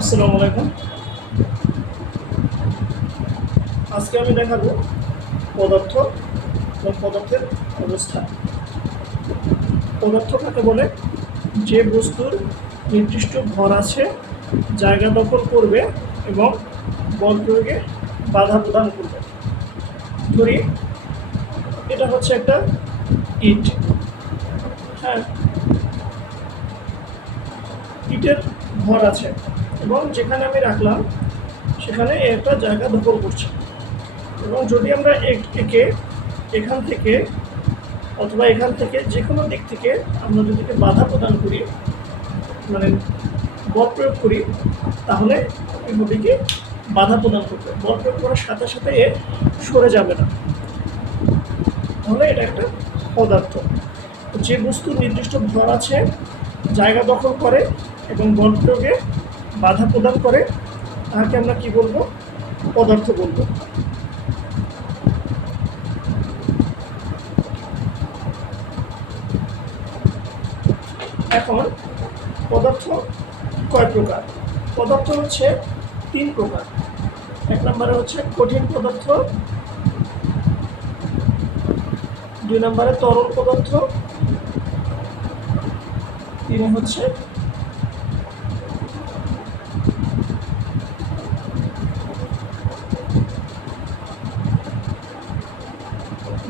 আসসালামু আলাইকুম। আজকে আমি দেখাবো পদার্থ এবং পদার্থের অবস্থা পদার্থ কাকে বলে? যে বস্তুর নির্দিষ্ট ভর আছে, জায়গা দখল করবে এবং বল প্রয়োগে বাধা প্রদান করবে। ধরি, এটা হচ্ছে একটা ইট। হ্যাঁ ইটের ভর আছে। এবং যেখানে আমি রাখলাম, সেখানে একটা জায়গা দখল করছে। এবং যদি আমরা একে এখান থেকে অথবা এখান থেকে যে কোনো দিক থেকে আমরা যদি বাধা প্রদান করি মানে বল প্রয়োগ করি, তাহলে এই নদীকে বাধা প্রদান করবে। বল প্রয়োগ করার সাথে সাথে এ সরে যাবে না। তাহলে এটা একটা পদার্থ। যে বস্তু নির্দিষ্ট ভর আছে, জায়গা দখল করে এবং বল প্রয়োগে বাধা প্রদান করে, তাহাকে আমরা কি বলব? পদার্থ বলব। এখন পদার্থ কয় প্রকার? পদার্থ হচ্ছে তিন প্রকার। এক নম্বরে হচ্ছে কঠিন পদার্থ, দুই নম্বরে তরল পদার্থ, তিনে হচ্ছে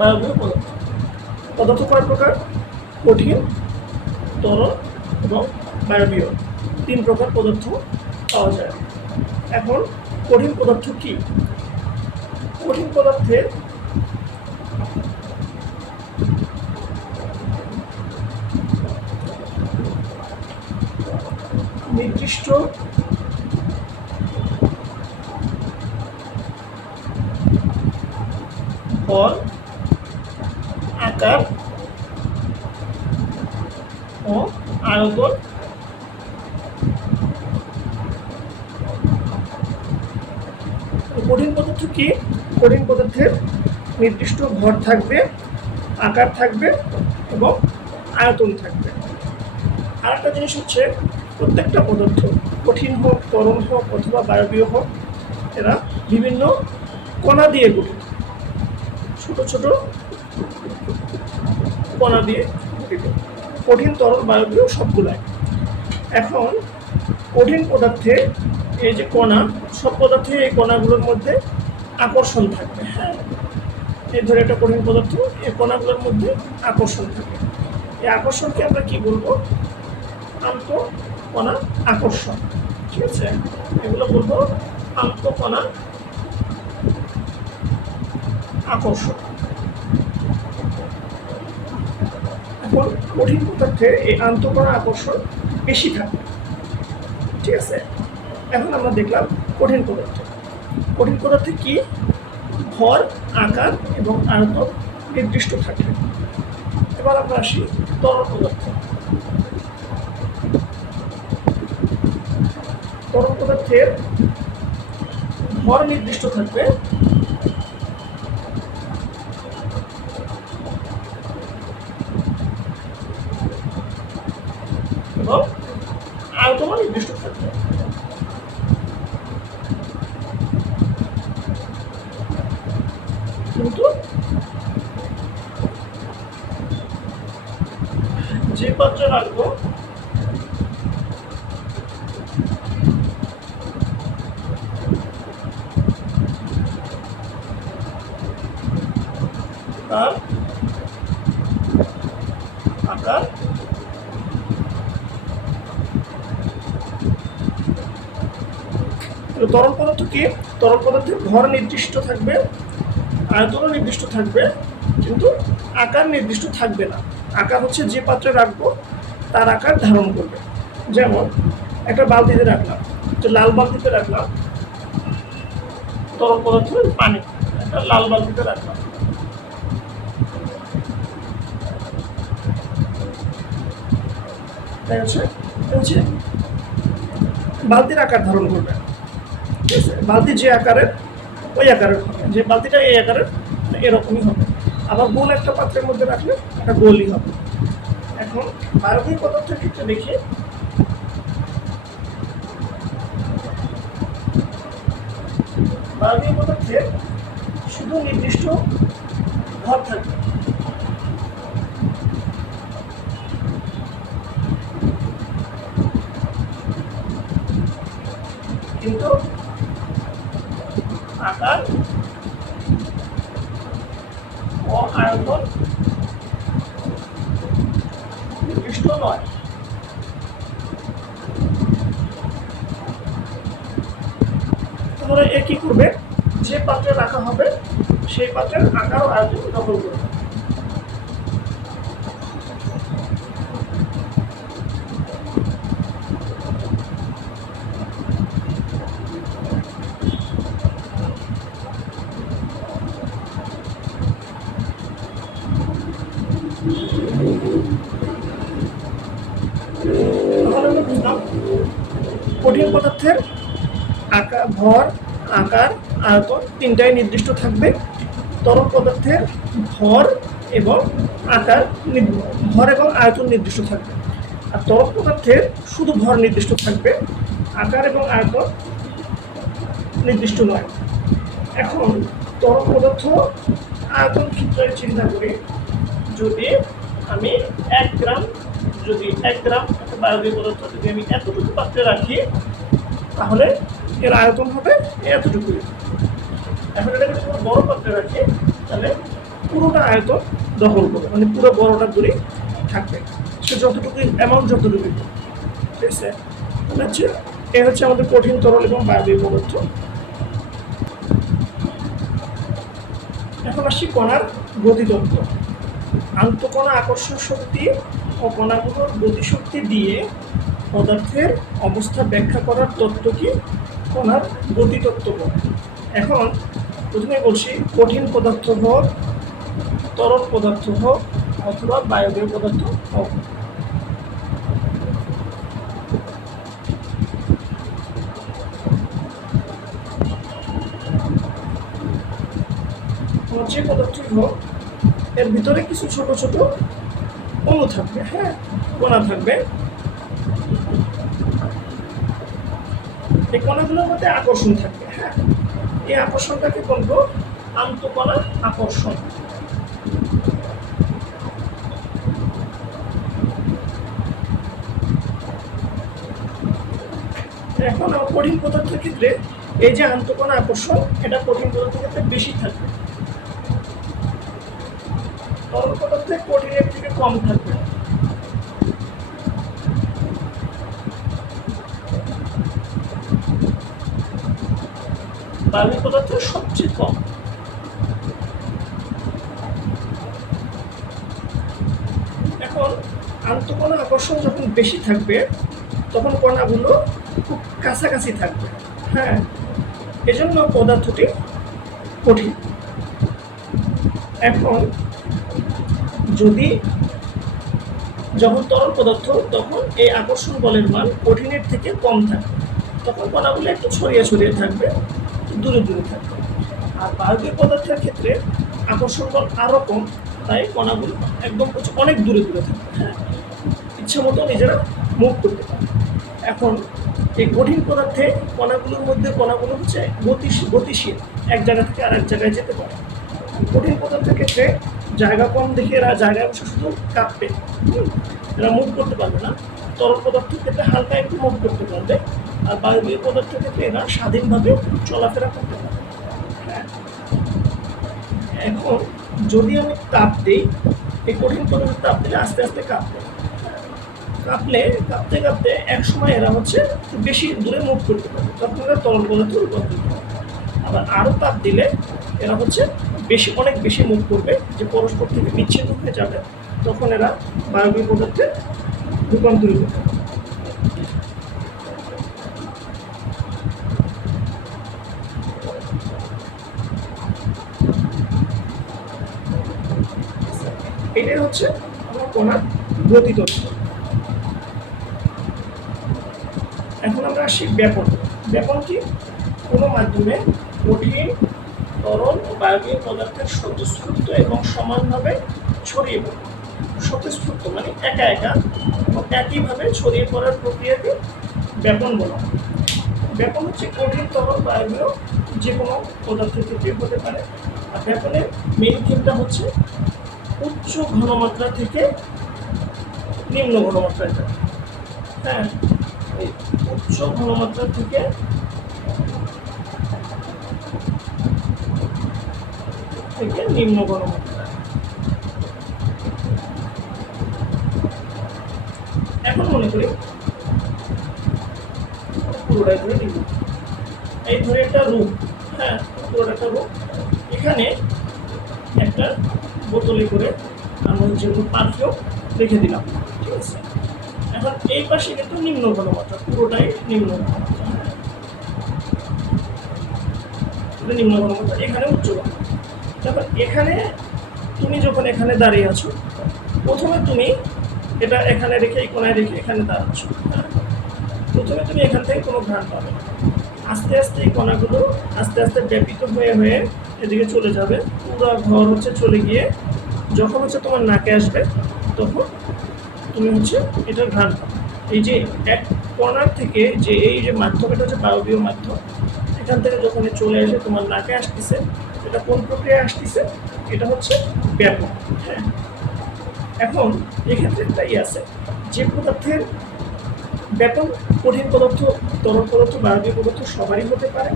বায়বীয় পদার্থ। পদার্থ কয় প্রকার? কঠিন, তরল এবং বায়বীয় তিন প্রকার পদার্থ পাওয়া যায়। এখন কঠিন পদার্থ কি? কঠিন পদার্থের নির্দিষ্ট ফল আকার ও আয়তন কঠিন পদার্থ কি? কঠিন পদার্থের নির্দিষ্ট ভর থাকবে, আকার থাকবে এবং আয়তন থাকবে। আর একটা জিনিস হচ্ছে, প্রত্যেকটা পদার্থ কঠিন হোক, তরল হোক অথবা বায়বীয় হোক, এরা বিভিন্ন কণা দিয়ে গঠিত। ছোট ছোট কণা দিয়ে গঠিত কঠিন তরল বায়বীয় সবগুলাই এখন কঠিন পদার্থে এই যে কণা, সব পদার্থে এই কণাগুলোর মধ্যে আকর্ষণ থাকবে হ্যাঁ? এই ধরে একটা কঠিন পদার্থ, এই কণাগুলোর মধ্যে আকর্ষণ থাকে। এই আকর্ষণকে আমরা কি বলব? আন্তঃকণা আকর্ষণ, ঠিক আছে? এগুলো বলব আন্তঃকণা আকর্ষণ। কঠিন পদার্থে এই আন্তঃকণা আকর্ষণ বেশি থাকে। ঠিক আছে? এখন আমরা দেখলাম কঠিন পদার্থ। কঠিন পদার্থে কি? ভর, আকার এবং আয়তন নির্দিষ্ট থাকে। এবার আমরা আসি তরল পদার্থ। তরল পদার্থের ভর নির্দিষ্ট থাকবে এবং তোমার নির্দিষ্ট থাকবে। কিন্তু যে পাত্রে রাখব তরল পদার্থ কি? তরল পদার্থের ভর নির্দিষ্ট থাকবে, আয়তনও নির্দিষ্ট থাকবে, কিন্তু আকার নির্দিষ্ট থাকবে না। আকার হচ্ছে যে পাত্রে রাখব, তার আকার ধারণ করবে। যেমন একটা বালতিতে রাখলাম যে লাল বালতিতে রাখলাম, তরল পদার্থ পানি, একটা লাল বালতিতে রাখলাম। তাই হচ্ছে হচ্ছে বালতির আকার ধারণ করবে। বালতি যে আকারের, ওই আকারের হবে। যে বালতিটা এই আকারের, এরকমই হবে। আবার গোল একটা পাত্রের মধ্যে রাখলে একটা গোলই হবে। এখন বায়বীয় পদার্থের ক্ষেত্রে দেখি বায়বীয় পদার্থের শুধু নির্দিষ্ট ভর থাকবে। কিন্তু আকার ও আয়তন নির্দিষ্ট নয়। তোমরা এ কি করবে? যে পাত্রে রাখা হবে, সেই পাত্রের আকার ও আয়তন দখল করবে। কঠিন পদার্থের আকার ভর, আকার, আয়তন তিনটাই নির্দিষ্ট থাকবে। তরল পদার্থের ভর এবং আকার ভর এবং আয়তন নির্দিষ্ট থাকবে। আর তরল পদার্থের শুধু ভর নির্দিষ্ট থাকবে, আকার এবং আয়তন নির্দিষ্ট নয়। এখন তরল পদার্থ আয়তন চিন্তা করি যদি আমি এক গ্রাম, যদি এক গ্রাম একটা পদার্থ যদি আমি এতটুকু পাত্রে রাখি, তাহলে এর আয়তন হবে এতটুকুই। এখন এটা যদি বড় পাত্রে রাখি, তাহলে পুরোটা আয়তন দখল করবে মানে পুরো বড়টা দূরে থাকবে। সে যতটুকুই অ্যামাউন্ট যতটুকুই ঠিক আছে? হচ্ছে, এ হচ্ছে আমাদের কঠিন তরল এবং বায়বীয় পদার্থ। এখন আসছি কণার গতিতত্ত্ব আন্তঃকণা আকর্ষণ শক্তি ও কণাগুলোর গতিশক্তি দিয়ে পদার্থের অবস্থা ব্যাখ্যা করার তত্ত্বকে কণার গতিতত্ত্ব বলে। এখন প্রথমে বলছি কঠিন পদার্থ হোক, তরল পদার্থ হোক অথবা বায়বীয় পদার্থ হোক। যে পদার্থই হোক এর ভিতরে কিছু ছোট ছোট অণু থাকবে হ্যাঁ কণা থাকবে। এই কণাগুলোর মধ্যে আকর্ষণ থাকবে হ্যাঁ। এই আকর্ষণটাকে বলব আন্তঃকণা আকর্ষণ। এখন কঠিন পদার্থের ক্ষেত্রে এই যে আন্তঃকণা আকর্ষণ, এটা কঠিন পদার্থের ক্ষেত্রে বেশি থাকবে। তরল পদার্থে কঠিনের থেকে কম থাকবে। বায়ু পদার্থ সবচেয়ে কম। এখন আন্তঃকণা আকর্ষণ যখন বেশি থাকবে, তখন কণাগুলো খুব কাছাকাছি থাকবে। হ্যাঁ এজন্য পদার্থটি কঠিন। এখন যদি যখন তরল পদার্থ, তখন এই আকর্ষণ বলের মান কঠিনের থেকে কম থাকবে। তখন কণাগুলো একটু ছড়িয়ে ছড়িয়ে থাকবে, দূরে দূরে থাকবে। আর বায়বীয় পদার্থের ক্ষেত্রে আকর্ষণ বল আরও কম, তাই কণাগুলো একদম অনেক দূরে দূরে থাকবে। হ্যাঁ ইচ্ছে মতো নিজেরা মুভ করতে পারে এখন এই কঠিন পদার্থে কণাগুলোর মধ্যে কণাগুলো হচ্ছে গতিশীল গতিশীল। এক জায়গা থেকে আরেক জায়গায় যেতে পারে। কঠিন পদার্থের ক্ষেত্রে জায়গা কম দেখে এরা জায়গায় বসে শুধু কাঁপবে। এরা মুভ করতে পারবে না। তরল পদার্থ ক্ষেত্রে হালকা একটু মুভ করতে পারবে। আর বায়বীয় পদার্থ ক্ষেত্রে এরা স্বাধীনভাবে চলাফেরা করতে পারবে। হ্যাঁ? এখন যদি আমি তাপ দিই, এই কঠিন পদার্থের তাপ দিলে আস্তে আস্তে কাঁপবে। কাঁপলে, কাঁপতে কাঁপতে এক সময় এরা হচ্ছে বেশি দূরে মুভ করতে পারবে। তখন এরা তরল পদার্থে রূপান্তরিত আবার আরও তাপ দিলে এরা হচ্ছে বেশি, অনেক বেশি মুখ করবে যে পরস্পর থেকে বিচ্ছিন্ন হয়ে যাবে, তখন এরা বায়বীয় পদার্থে রূপান্তরিত হবে। এটাই হচ্ছে আমার কণার গতিতত্ত্ব এখন আমরা আসি ব্যাপন। ব্যাপন কি? কোনো মাধ্যমে কঠিন, তরল বায়বীয় পদার্থের স্বতঃস্ফূর্ত এবং সমানভাবে ছড়িয়ে পড়ে। স্বতঃস্ফূর্ত মানে একা একা একইভাবে ছড়িয়ে পড়ার প্রক্রিয়াকে ব্যাপন বলা হয়। ব্যাপন হচ্ছে কঠিন তরল বায়বীয় যে কোনো পদার্থের ক্ষেত্রে হতে পারে। আর ব্যাপনের মেইন থিমটা হচ্ছে উচ্চ ঘনমাত্রা থেকে নিম্ন ঘনমাত্রায় যাওয়া। হ্যাঁ উচ্চ ঘনমাত্রা থেকে থেকে নিম্ন ঘনমাত্রা এখন মনে করি পুরোটাই ধরে নিব। এই ধরে একটা রুম হ্যাঁ পুরোটা একটা রুম এখানে একটা বোতলে করে আমরা হচ্ছে পারফিউম রেখে দিলাম, ঠিক আছে? এখন এই পাশে কিন্তু নিম্ন ঘনমাত্রা পুরোটাই নিম্ন ঘনমাত্রা হ্যাঁ। নিম্ন ঘনমাত্রা এখানে উচ্চ ঘনমাত্রা তারপর এখানে তুমি যখন এখানে দাঁড়িয়ে আছো, প্রথমে তুমি এটা এখানে রেখে, এই কোনায় রেখে এখানে দাঁড়াচ্ছ। প্রথমে তুমি এখান থেকে কোনো ঘ্রাণ পাবে না। আস্তে আস্তে এই কণাগুলো আস্তে আস্তে ব্যাপিত হয়ে হয়ে এদিকে চলে যাবে। পুরো ঘর হচ্ছে চলে গিয়ে যখন হচ্ছে তোমার নাকে আসবে, তখন তুমি হচ্ছে এটার ঘ্রাণ পাবে। এই যে এক কর্নার থেকে যে এই যে মাধ্যম এটা হচ্ছে বায়বীয় মাধ্যম, এখান থেকে যখন চলে আসে তোমার নাকে আসতেছে এটা কোন প্রক্রিয়ায় আসতেছে? এটা হচ্ছে ব্যাপক হ্যাঁ? এখন এক্ষেত্রে তাই আছে, যে পদার্থের ব্যাপন কঠিন পদার্থ, তরল পদার্থ বায়বীয় পদার্থ সবারই হতে পারে।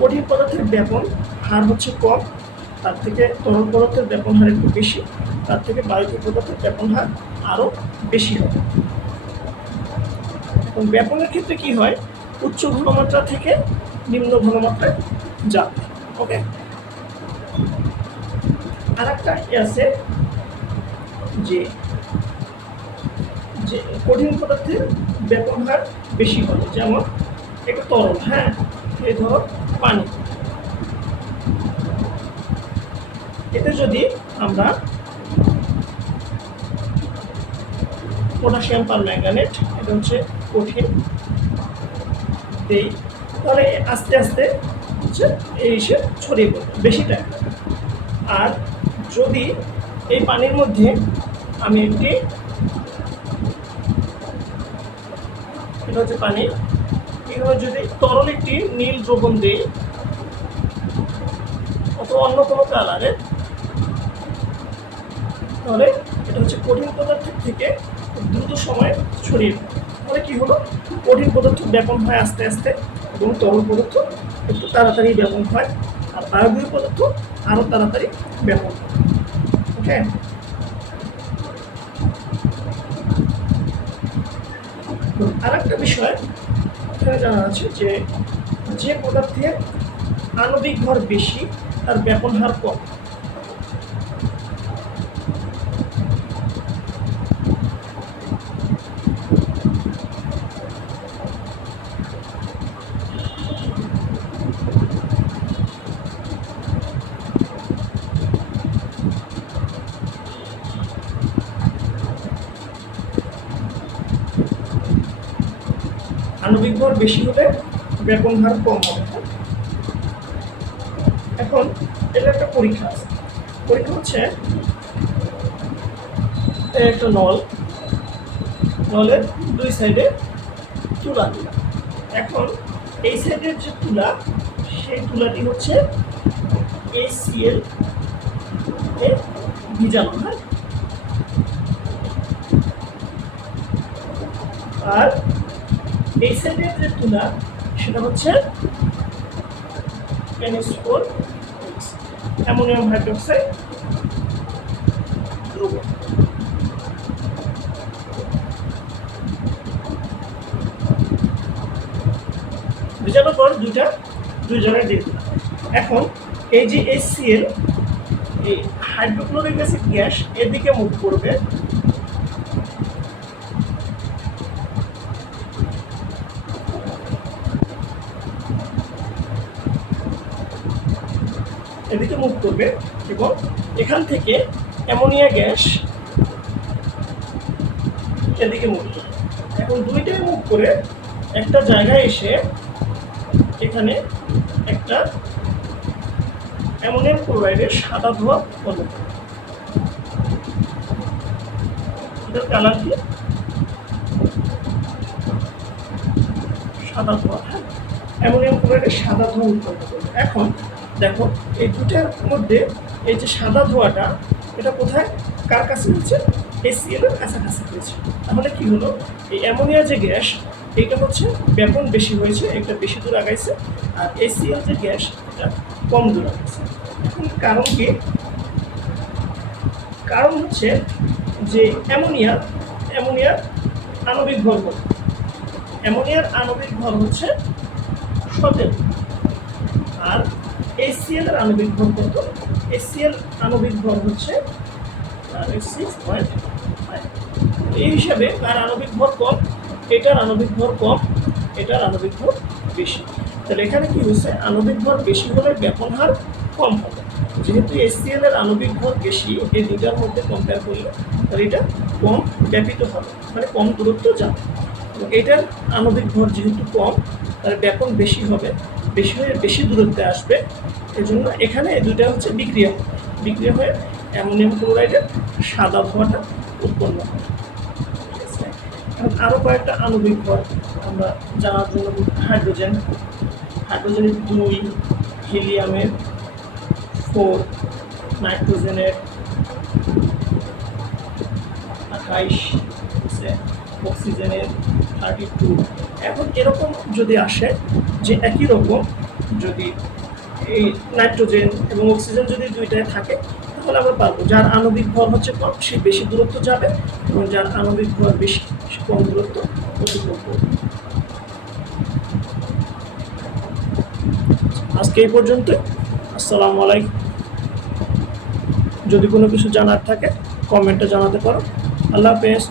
কঠিন পদার্থের ব্যাপন হার হচ্ছে কম, তার থেকে তরল পদার্থের ব্যাপন হার একটু বেশি, তার থেকে বায়বীয় পদার্থের ব্যাপন হার আরও বেশি হবে। এবং ব্যাপনের ক্ষেত্রে কি হয়? উচ্চ ঘনমাত্রা থেকে নিম্ন ঘনমাত্রায় যাবে ওকে আর একটা আছে? যে যে কঠিন পদার্থের ব্যাপন হার বেশি হবে যেমন একটু তরল হ্যাঁ? এই ধরো পানি। এতে যদি আমরা পটাশিয়াম পার ম্যাঙ্গানেট এটা হচ্ছে কঠিন, দেই, তাহলে আস্তে আস্তে হচ্ছে এই এসে ছড়িয়ে পড়বে, বেশি টাইম আর যদি এই পানির মধ্যে আমি একটি, এটা হচ্ছে পানি এখানে যদি তরল একটি নীল দ্রবণ দিই, অথবা অন্য কোনো কালারে তাহলে এটা হচ্ছে কঠিন পদার্থের থেকে দ্রুত সময়ে ছড়িয়ে পড়ে। তাহলে কি হলো? কঠিন পদার্থ ব্যাপন হয় আস্তে আস্তে এবং তরল পদার্থ একটু তাড়াতাড়ি ব্যাপন হয়, আর বায়বীয় পদার্থ আরও তাড়াতাড়ি ব্যাপন হয়। ওকে আর একটা বিষয় এখানে জানা আছে যে যে পদার্থের আণবিক ভর বেশি, তার ব্যাপন হার কম। আণবিক ভর বেশি হলে ব্যাপন হার কম হবে। এখন এটা একটা পরীক্ষা আছে। পরীক্ষা হচ্ছে একটা নল, নলের দুই সাইডে তুলা দিলাম এখন এই সাইডের যে তুলা, সেই তুলাটি হচ্ছে এসিএল এ ভিজানো হয় আর এই যে তুলা, সেটা হচ্ছে NH4 অ্যামোনিয়াম হাইড্রোক্সাইড দ্রবণ ভেজানোর পর দুইটা, দুই জায়গায় দিয়ে এখন এই যে HCl এই হাইড্রোক্লোরিক অ্যাসিড গ্যাস এদিকে মুভ করবে এদিকে মুভ করবে এবং এখান থেকে অ্যামোনিয়া গ্যাস এদিকে মুভ করবে। এখন দুইটাই মুভ করে একটা জায়গায় এসে এখানে একটা অ্যামোনিয়াম ক্লোরাইডের সাদা ধোয়া করবে। এটার কালার কি? সাদা ধোয়া হ্যাঁ? অ্যামোনিয়াম ক্লোরাইডের সাদা ধোঁয়া উৎপন্ন করবে। এখন দেখো, এই দুটার মধ্যে এই যে সাদা ধোঁয়াটা, এটা কোথায়? কার কাছে হচ্ছে এসিএল এর কাছাকাছি হয়েছে। তাহলে কি হলো? এই অ্যামোনিয়া যে গ্যাস, এইটা হচ্ছে ব্যাপন বেশি হয়েছে এটা বেশি দূর আগাইছে, আর এসিএল যে গ্যাস, এটা কম দূর আগাইছে। কারণ কি? কারণ হচ্ছে যে অ্যামোনিয়া, অ্যামোনিয়ার আণবিক ভর কত? অ্যামোনিয়ার আণবিক ভর হচ্ছে সতেরো। আর এসিএল এর আণবিক ভর কত? এসিএল আণবিক ভর হচ্ছে এই হিসাবে তার আণবিক ভর কম, এটার আণবিক ভর কম, এটার আণবিক ভর বেশি। তাহলে এখানে কি হচ্ছে আণবিক ভর বেশি হলে ব্যাপন হার কম হবে। যেহেতু এসসিএল এর আণবিক ভর বেশি, এই দুটার মধ্যে কম্পেয়ার করলে, তাহলে এটা কম ব্যাপিত হবে মানে কম দূরত্ব যাবে। এটার আণবিক ভর যেহেতু কম তাহলে ব্যাপন বেশি হবে, বেশি হয়ে বেশি দূরত্বে আসবে। এজন্য এখানে দুইটা হচ্ছে বিক্রিয়া। বিক্রিয়া হয়ে অ্যামোনিয়াম ক্লোরাইডের সাদা ধোঁয়াটা উৎপন্ন হয়। এখন আরও কয়েকটা আণবিক ভর আমরা জানার জন্য হাইড্রোজেন। হাইড্রোজেনের দুই, হিলিয়ামের ফোর, নাইট্রোজেনের আঠাইশ অক্সিজেনের থার্টি টু এখন এরকম যদি আসে যে একই রকম যদি এই নাইট্রোজেন এবং অক্সিজেন যদি দুইটায় থাকে, তাহলে আমরা পারব। যার আণবিক ভর হচ্ছে কম, সে বেশি দূরত্ব যাবে এবং যার আণবিক ভর বেশি, সে কম দূরত্ব অতিক্রম করবে। আজকে এই পর্যন্ত। আসসালামু আলাইকুম। যদি কোনো কিছু জানার থাকে, কমেন্টে জানাতে পারো। আল্লাহ হাফেজ।